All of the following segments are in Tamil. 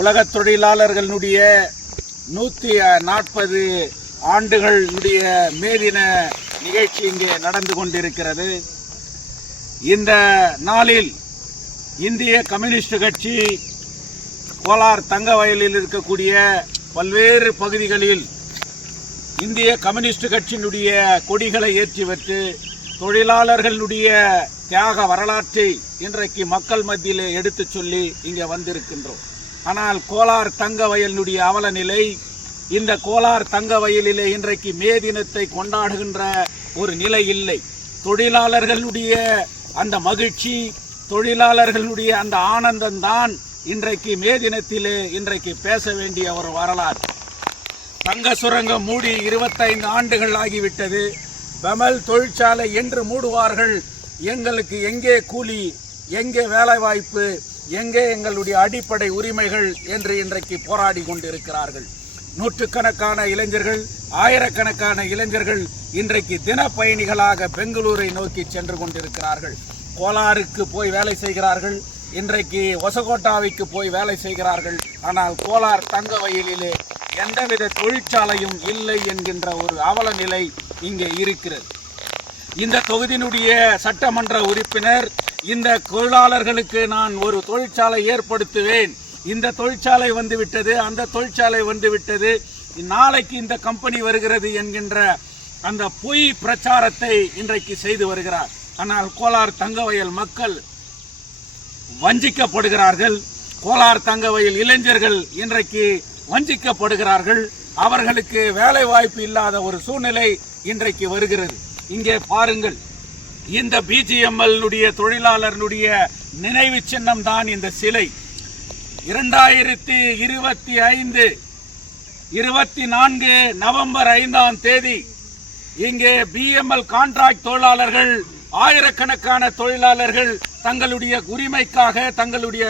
உலக தொழிலாளர்களுடைய 140 ஆண்டுகளுடைய மேதின நிகழ்ச்சி இங்கே நடந்து கொண்டிருக்கிறது. இந்த நாளில் இந்திய கம்யூனிஸ்ட் கட்சி கோலார் தங்கவயலில் இருக்கக்கூடிய பல்வேறு பகுதிகளில் இந்திய கம்யூனிஸ்ட் கட்சியினுடைய கொடிகளை ஏற்றி வைத்து தொழிலாளர்களுடைய தியாக வரலாற்றை இன்றைக்கு மக்கள் மத்தியிலே எடுத்துச் சொல்லி இங்கே வந்திருக்கின்றோம். ஆனால் கோலார் தங்கவயலினுடைய அவல நிலை, இந்த கோலார் தங்கவயலிலே இன்றைக்கு மே தினத்தை கொண்டாடுகின்ற ஒரு நிலை இல்லை. தொழிலாளர்களுடைய அந்த மகிழ்ச்சி, தொழிலாளர்களுடைய அந்த ஆனந்தம்தான் இன்றைக்கு மே தினத்திலே இன்றைக்கு பேச வேண்டிய ஒரு வரலாறு. தங்க சுரங்கம் மூடி 25 ஆண்டுகள் ஆகிவிட்டது. பெமல் தொழிற்சாலை என்று மூடுவார்கள். எங்களுக்கு எங்கே கூலி, எங்கே வேலைவாய்ப்பு, எங்கே எங்களுடைய அடிப்படை உரிமைகள் என்று இன்றைக்கு போராடி கொண்டிருக்கிறார்கள். நூற்றுக்கணக்கான இளைஞர்கள், ஆயிரக்கணக்கான இளைஞர்கள் இன்றைக்கு தின பயணிகளாக பெங்களூரை நோக்கி சென்று கொண்டிருக்கிறார்கள். கோலாருக்கு போய் வேலை செய்கிறார்கள், இன்றைக்கு ஒசகோட்டாவுக்கு போய் வேலை செய்கிறார்கள். ஆனால் கோலார் தங்கவயலிலே எந்தவித தொழிற்சாலையும் இல்லை என்கின்ற ஒரு அவல நிலை இங்கே இருக்கிறது. இந்த தொகுதியினுடைய சட்டமன்ற உறுப்பினர், இந்த தொழிலாளர்களுக்கு நான் ஒரு தொழிற்சாலை ஏற்படுத்துவேன், இந்த தொழிற்சாலை வந்துவிட்டது, அந்த தொழிற்சாலை வந்துவிட்டது, நாளைக்கு இந்த கம்பெனி வருகிறது என்கின்ற அந்த பொய் பிரச்சாரத்தை இன்றைக்கு செய்து வருகிறார். ஆனால் கோலார் தங்கவயல் மக்கள் வஞ்சிக்கப்படுகிறார்கள். கோலார் தங்கவயல் இளைஞர்கள் இன்றைக்கு வஞ்சிக்கப்படுகிறார்கள். அவர்களுக்கு வேலை வாய்ப்பு இல்லாத ஒரு சூழ்நிலை இன்றைக்கு வருகிறது. இங்கே பாருங்கள், இந்த பிஜிஎம்எல் தொழிலாளர்களுடைய நினைவு சின்னம் தான் இந்த சிலை. 2025 24 நவம்பர் 5ஆம் தேதி இங்கே பிஎம்எல் கான்ட்ராக்ட் தொழிலாளர்கள், ஆயிரக்கணக்கான தொழிலாளர்கள் தங்களுடைய உரிமைக்காக, தங்களுடைய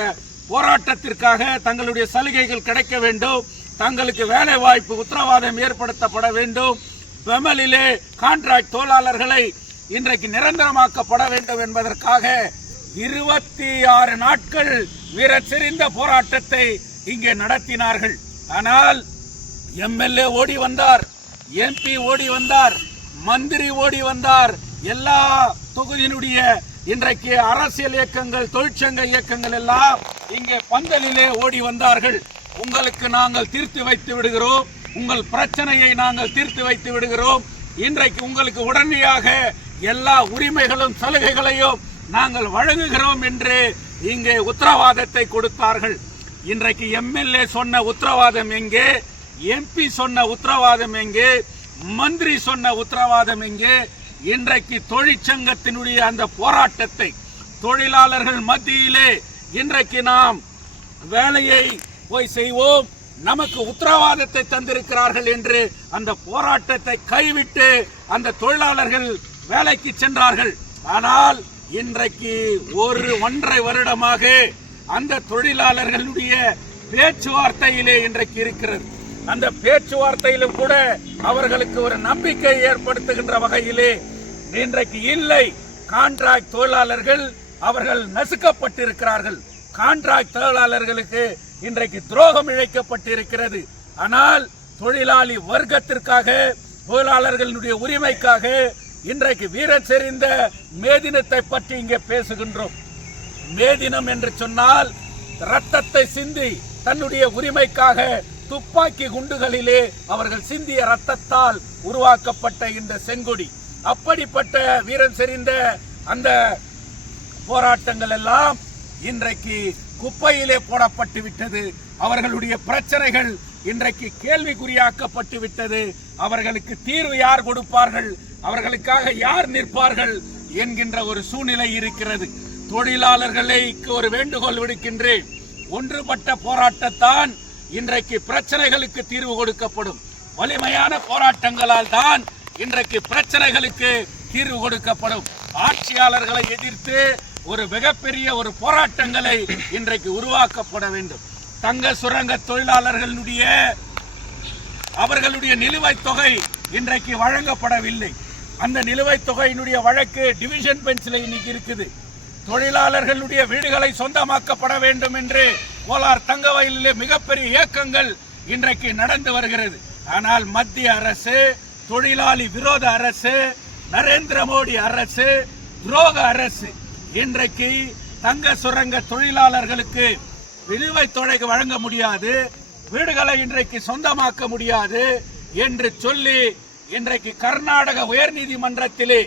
போராட்டத்திற்காக, தங்களுடைய சலுகைகள் கிடைக்க வேண்டும், தங்களுக்கு வேலை வாய்ப்பு உத்தரவாதம் ஏற்படுத்தப்பட வேண்டும், பெமலிலே கான்ட்ராக்ட் தொழிலாளர்களை இன்றைக்கு நிரந்தரமாக்கப்பட வேண்டும் என்பதற்காக 26 நாட்கள் வீரச் செறிந்த போராட்டத்தை இங்கே நடத்தினார்கள். ஆனால் எம்எல்ஏ ஓடி வந்தார், எம்பி ஓடி வந்தார், மந்திரி ஓடி வந்தார். எல்லா தொகுதியினுடைய இன்றைக்கு அரசியல் இயக்கங்கள், தொழிற்சங்க இயக்கங்கள் எல்லாம் இங்கே பந்தலிலே ஓடி வந்தார்கள். உங்களுக்கு நாங்கள் தீர்த்து வைத்து விடுகிறோம், உங்கள் பிரச்சனையை நாங்கள் தீர்த்து வைத்து விடுகிறோம், இன்றைக்கு உங்களுக்கு உடனடியாக எல்லா உரிமைகளும் சலுகைகளையும் நாங்கள் வழங்குகிறோம் என்று இங்கே உத்தரவாதத்தை கொடுத்தார்கள். இன்றைக்கு எம்எல்ஏ சொன்ன உத்தரவாதம் எங்கே? எம்பி சொன்ன உத்தரவாதம் எங்கே? மந்திரி சொன்ன உத்தரவாதம் எங்கே? இன்றைக்கு தொழிற்சங்கத்தினுடைய அந்த போராட்டத்தை, தொழிலாளர்கள் மத்தியிலே இன்றைக்கு நாம் வேலையை போய் செய்வோம், நமக்கு உத்தரவாதத்தை தந்திருக்கிறார்கள் என்று அந்த போராட்டத்தை கைவிட்டு அந்த தொழிலாளர்கள் வேலைக்கு சென்றார்கள். ஆனால் இன்றைக்கு 1.5 வருடமாக அந்த தொழிலாளர்களுடைய பேச்சுவார்த்தையிலே இன்றைக்கு இருக்கிறது. அந்த பேச்சுவார்த்தையிலும் கூட அவர்களுக்கு ஒரு நம்பிக்கை ஏற்படுத்துகின்ற வகையிலே இன்றைக்கு இல்லை. கான்ட்ராக்ட் தொழிலாளர்கள் அவர்கள் நசுக்கப்பட்டிருக்கிறார்கள். கான்ட்ராக்ட் தொழிலாளர்களுக்கு இன்றைக்கு துரோகம் இழைக்கப்பட்டிருக்கிறது. ஆனால் தொழிலாளி வர்க்கத்திற்காக, தொழிலாளர்களுடைய உரிமைக்காக இன்றைக்கு வீரச் செறிந்த மே தினத்தை பற்றி இங்கே பேசுகின்றோம். மே தினம் என்று சொன்னால் ரத்தத்தை சிந்தி தன்னுடைய உரிமைக்காக துப்பாக்கி குண்டுகளிலே அவர்கள் சிந்திய ரத்தத்தால் உருவாக்கப்பட்ட இந்த செங்கொடி. அப்படிப்பட்ட வீரம் செறிந்த அந்த போராட்டங்கள் எல்லாம் இன்றைக்கு குப்பையிலே போடப்பட்டு விட்டது. அவர்களுடைய பிரச்சனைகள் இன்றைக்கு கேள்விக்குறியாக்கப்பட்டு விட்டது. அவர்களுக்கு தீர்வு யார் கொடுப்பார்கள், அவர்களுக்காக யார் நிற்பார்கள் என்கின்ற ஒரு சூழ்நிலை இருக்கிறது. தொழிலாளர்களுக்கு ஒரு வேண்டுகோள் விடுக்கின்றேன். ஒன்றுபட்ட போராட்டத்தான் இன்றைக்கு பிரச்சனைகளுக்கு தீர்வு கொடுக்கப்படும். வலிமையான போராட்டங்களால் தான் இன்றைக்கு பிரச்சனைகளுக்கு தீர்வு கொடுக்கப்படும். ஆட்சியாளர்களை எதிர்த்து ஒரு மிகப்பெரிய ஒரு போராட்டங்களை இன்றைக்கு உருவாக்கப்பட வேண்டும். தங்க சுரங்க தொழிலாளர்களுடைய அவர்களுடைய நிலுவைத் தொகை இன்றைக்கு வழங்கப்படவில்லை. அந்த நிலுவைத் தொகையினுடைய வழக்கு டிவிஷன் பெஞ்சில் இன்னைக்கு இருக்குது. தொழிலாளர்களுடைய வீடுகளை சொந்தமாக்கப்பட வேண்டும் என்று கோலார் தங்க வயலிலே மிகப்பெரிய இயக்கங்கள் இன்றைக்கு நடந்து வருகிறது. ஆனால் மத்திய அரசு, தொழிலாளி விரோத அரசு, நரேந்திர மோடி அரசு, துரோக அரசு இன்றைக்கு தங்க சுரங்க தொழிலாளர்களுக்கு விடுவைத் தொகை வழங்க முடியாது, வீடுகளை இன்றைக்கு சொந்தமாக்க முடியாது என்று சொல்லி இன்றைக்கு கர்நாடக உயர்நீதிமன்றத்திலே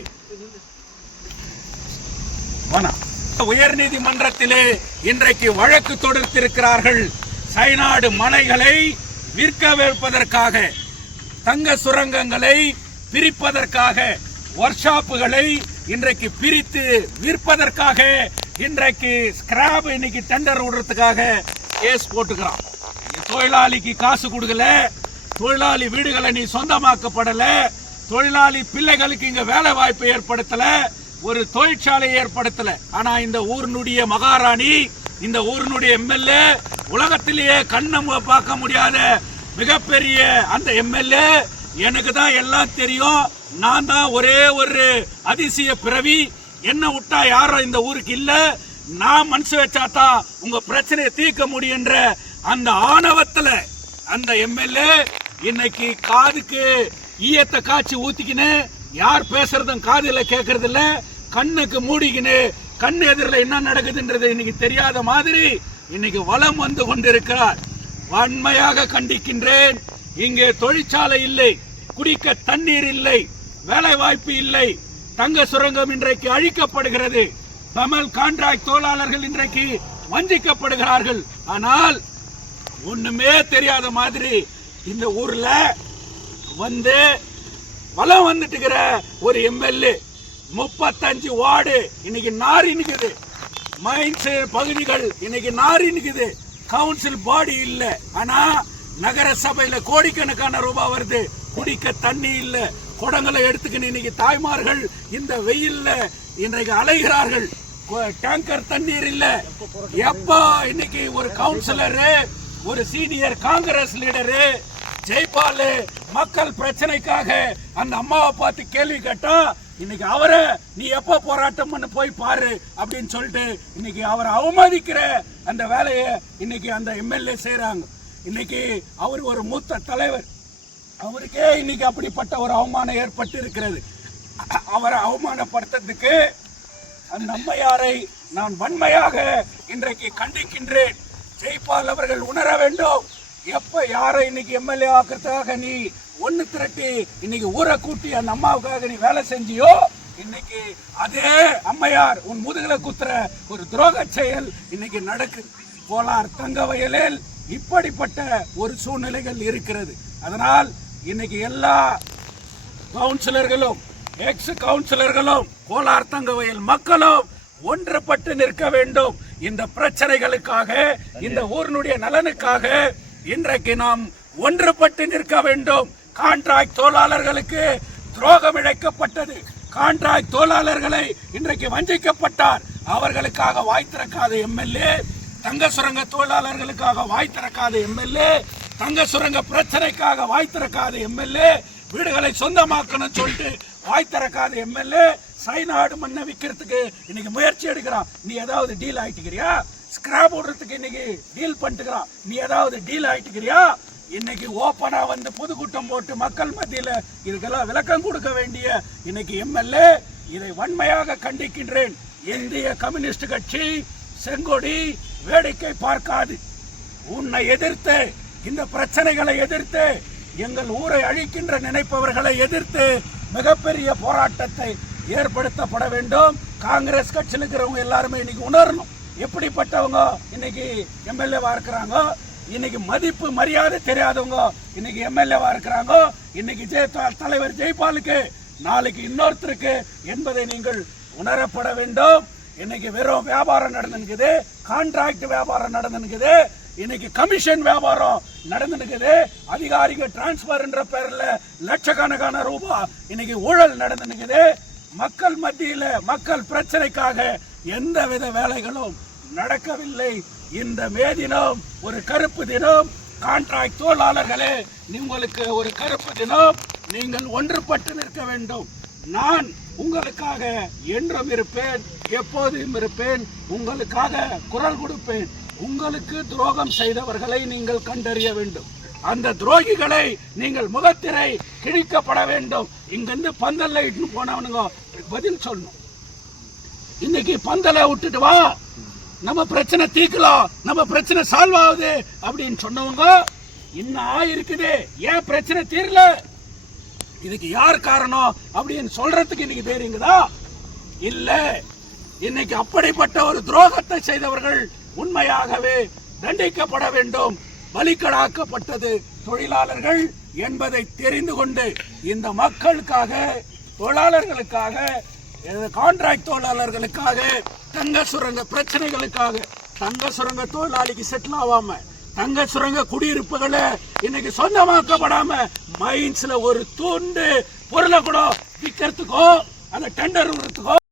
இன்றைக்கு வழக்கு தொடுத்திருக்கிறார்கள். சைனாடு மலைகளை விற்க வைப்பதற்காக, தங்க சுரங்கங்களை பிரிப்பதற்காக, ஒர்க் ஷாப்புகளை இன்றைக்கு பிரித்து விற்பதற்காக, இன்றைக்கு ஸ்கிராப் இன்னைக்கு டெண்டர் விடுறதுக்காக கேஸ் போட்டுக்கிறான். தொழிலாளிக்கு காசு கொடுக்கல, தொழிலாளி வீடுகளை நீ சொந்தமாக்கப்படல, தொழிலாளி பிள்ளைகளுக்கு இங்க வேலை வாய்ப்பு ஏற்படுத்தல, ஒரு தொழிற்சாலை ஏற்படுத்தல. ஆனா இந்த ஊரினுடைய மகாராணி, இந்த ஊரினுடைய எம்எல்ஏ, உலகத்திலேயே கண்ணம் பார்க்க முடியாத மிகப்பெரிய அந்த எம்எல்ஏ, எனக்கு தான் எல்லாம் தெரியும், நான் தான் ஒரே ஒரு அதிசய பிறவி, என்ன விட்டா யாரும் இந்த ஊருக்கு இல்ல, நான் மனசு வச்சாதான் உங்க பிரச்சனையை தீர்க்க முடியுன்ற அந்த ஆணவத்துல அந்த எம்எல்ஏ இன்னைக்கு காதுக்கு ஈயத்தை காய்ச்சி ஊத்திக்கின்னு, யார் பேசுறதும் காதுல கேட்கறது இல்ல, கண்ணுக்கு மூடிக்கின்னு, கண் எதிரில் என்ன நடக்குதுன்றது இன்னைக்கு தெரியாத மாதிரி இன்னைக்கு வலம் வந்து கொண்டிருக்கிறார். வன்மையாக கண்டிக்கின்றேன். இங்கே தொழிற்சாலை இல்லை, குடிக்க தண்ணீர் இல்லை, வேலை வாய்ப்பு இல்லை, தங்க சுரங்கம் இன்றைக்கு அழிக்கப்படுகிறது, தமிழ் கான்ட்ராக்ட் தொழிலாளர்கள் இன்றைக்கு வஞ்சிக்கப்படுகிறார்கள். ஆனால் ஒண்ணுமே தெரியாத மாதிரி இந்த ஊர்ல வந்து வலம் வந்துட்டுக்கிற ஒரு எம்எல்ஏ, 35 வார்டு இன்னைக்கு நாரி நிக்குது, மைன்ஸ் பகுதிகள் இன்னைக்கு நாரி நிக்குது, கவுன்சில் பாடி இல்ல. ஆனா நகர சபையில கோடிக்கணக்கான ரூபாய் வருது, குடிக்க தண்ணி இல்ல, குடங்களை எடுத்துக்கின்னு இன்னைக்கு தாய்மார்கள் இந்த வெயில்ல இன்றைக்கு அலைகிறார்கள், டேங்கர் தண்ணீர் இல்ல. எப்போ இன்னைக்கு ஒரு கவுன்சிலரு, ஒரு சீனியர் காங்கிரஸ் லீடரு ஜெய்பால் மக்கள் பிரச்சனைக்காக அந்த அம்மாவை பார்த்து கேள்வி கேட்டா, இன்னைக்கு அவரை நீ எப்ப போராட்டம் பண்ண போய் பாரு அப்படின்னு சொல்லிட்டு இன்னைக்கு அவரை அவமதிக்கிற அந்த வேலையை இன்னைக்கு அந்த எம்எல்ஏ செய்யறாங்க. இன்னைக்கு அவர் ஒரு மூத்த தலைவர், அவருக்கே இன்னைக்கு அப்படிப்பட்ட ஒரு அவமானம் ஏற்பட்டு இருக்கிறது. அவரை அவமானப்படுத்துறதுக்கு அந்த அம்மையாரை நான் வன்மையாக இன்றைக்கு கண்டிக்கின்றேன். ஜெய்பால் அவர்கள் உணர வேண்டும், எப்ப யாரை இன்னைக்கு எம்எல்ஏ ஆக்குறதுக்காக நீ ஒன்னு திரட்டி இன்னைக்கு ஊரை கூட்டி அந்த அம்மாவுக்காக நீ வேலை செஞ்சியோ, இன்னைக்கு அதே அம்மையார் உன் முதுகலை குத்துற ஒரு துரோக செயல் இன்னைக்கு நடக்குது. கோலார் தங்க வயலில் இப்படிப்பட்ட ஒரு சூழ்நிலைகள் இருக்கிறது. அதனால் இன்னைக்கு எல்லா கவுன்சிலர்களும், எக்ஸ் கவுன்சிலர்களும், கோலார் தங்க வயல் மக்களும் ஒன்றுபட்டு நிற்க வேண்டும். இந்த பிரச்சனைகளுக்காக, இந்த ஊரினுடைய நலனுக்காக இன்றைக்கு நாம் ஒன்றுபட்டு நிற்க வேண்டும். கான்ட்ராக்ட் தொழிலாளர்களுக்கு துரோகம் இழைக்கப்பட்டது, கான்ட்ராக்ட் தொழிலாளர்களை இன்றைக்கு வஞ்சிக்கப்பட்டார், அவர்களுக்காக வாய் திறக்காத எம்எல்ஏ, தங்க சுரங்க தொழிலாளர்களுக்காக வாய் திறக்காத எம்எல்ஏ, தங்க சுரங்க பிரச்சனைக்காக வாய் திறக்காத எம்எல்ஏ, வீடுகளை சொந்தமாக்கணும் சொல்லிட்டு வாய் திறக்காத எம்எல்ஏ, சைனாடு மண்ணை விற்கிறதுக்கு இன்னைக்கு முயற்சி எடுக்கிறான். நீ ஏதாவது டீல் ஆயிட்டுக்கிறியா? ஸ்கிராப் ஓடுறதுக்கு இன்னைக்கு டீல் பண்ணிட்டுக்கிறான். நீ ஏதாவது டீல் ஆயிட்டுக்கிறியா? இன்னைக்கு ஓப்பனா வந்து பொதுக்கூட்டம் போட்டு மக்கள் மத்தியில இதுக்கெல்லாம் விளக்கம் கொடுக்க வேண்டிய இன்னைக்கு எம்எல்ஏ, இதை வன்மையாக கண்டிக்கின்றேன். இந்திய கம்யூனிஸ்ட் கட்சி செங்கொடி வேடிக்கை பார்க்காது. உன்னை எதிர்த்து, இந்த பிரச்சனைகளை எதிர்த்து, எங்கள் ஊரை அழிக்கின்ற நினைப்பவர்களை எதிர்த்து மிகப்பெரிய போராட்டத்தை ஏற்படுத்தப்பட வேண்டும். காங்கிரஸ் கட்சியில் இருக்கிறவங்க எல்லாருமே இன்னைக்கு உணரணும், எப்படிப்பட்டவங்க இன்னைக்கு எம்எல்ஏவா இருக்கிறாங்க, இன்னைக்கு மதிப்பு மரியாதை தெரியாதவங்க இன்னைக்கு எம்எல்ஏவா இருக்கிறாங்க. இன்னைக்கு தலைவர் ஜெய்பாலுக்கு நாளைக்கு இன்னொருத்தருக்கு என்பதை நீங்கள் உணரப்பட வேண்டும். இன்னைக்கு வெறும் வியாபாரம் நடந்துக்குது, கான்ட்ராக்ட் வியாபாரம் நடந்துக்குது, இன்னைக்கு கமிஷன் வியாபாரம் நடந்துக்குது, அதிகாரிகள் டிரான்ஸ்பர் என்ற பேர்ல லட்சக்கணக்கான ரூபாய் இன்னைக்கு ஊழல் நடந்துக்குது. மக்கள் மத்தியில மக்கள் பிரச்சனைக்காக எந்தவித வேலைகளும் நடக்கவில்லை. இந்த மே தினம் ஒரு கருப்பு தினம். கான்ட்ராக்ட் தொழிலாளர்களே, உங்களுக்கு ஒரு கருப்பு தினம். நீங்கள் ஒன்றுபட்டு நிற்க வேண்டும். நான் உங்களுக்காக என்றும் இருப்பேன், எப்போதும் இருப்பேன், உங்களுக்காக குரல் கொடுப்பேன். உங்களுக்கு துரோகம் செய்தவர்களை நீங்கள் கண்டறிய வேண்டும். அந்த துரோகிகளை நீங்கள் முகத்திரை கிழிக்கப்பட வேண்டும். இங்கிருந்து பந்தல்ல இட்டு போனவனுங்க பதில் சொல்லணும். இன்னைக்கு பந்தலை விட்டுட்டு வா, நம்ம பிரச்சனை தீர்க்கலாம், நம்ம பிரச்சனை சால்வ் ஆகுது அப்படின்னு சொன்னவங்க இன்னும் ஆயிருக்குது. ஏன் பிரச்சனை தீரல? இதுக்கு யார் காரணம் அப்படின்னு சொல்றதுக்கு இன்னைக்கு தெரியுங்களா? இல்ல. இன்னைக்கு அப்படிப்பட்ட ஒரு துரோகத்தை செய்தவர்கள் உண்மையாகவே தண்டிக்கப்பட வேண்டும். பலிக்கடாக்கப்பட்டது தொழிலாளர்கள் என்பதை தெரிந்து கொண்டு இந்த மக்களுக்காக, தொழிலாளர்களுக்காக, கான்ட்ராக்ட் தொழிலாளர்களுக்காக, தங்க சுரங்க பிரச்சனைகளுக்காக, தங்க சுரங்க தொழிலாளிக்கு செட்டில் ஆகாம, தங்க சுரங்க குடியிருப்புகளை இன்னைக்கு சொந்தமாக்கப்படாம மைன்ஸ்ல ஒரு துண்டு பொருளை கூட விற்கிறதுக்கோ அந்த டெண்டர் விடுறதுக்கோ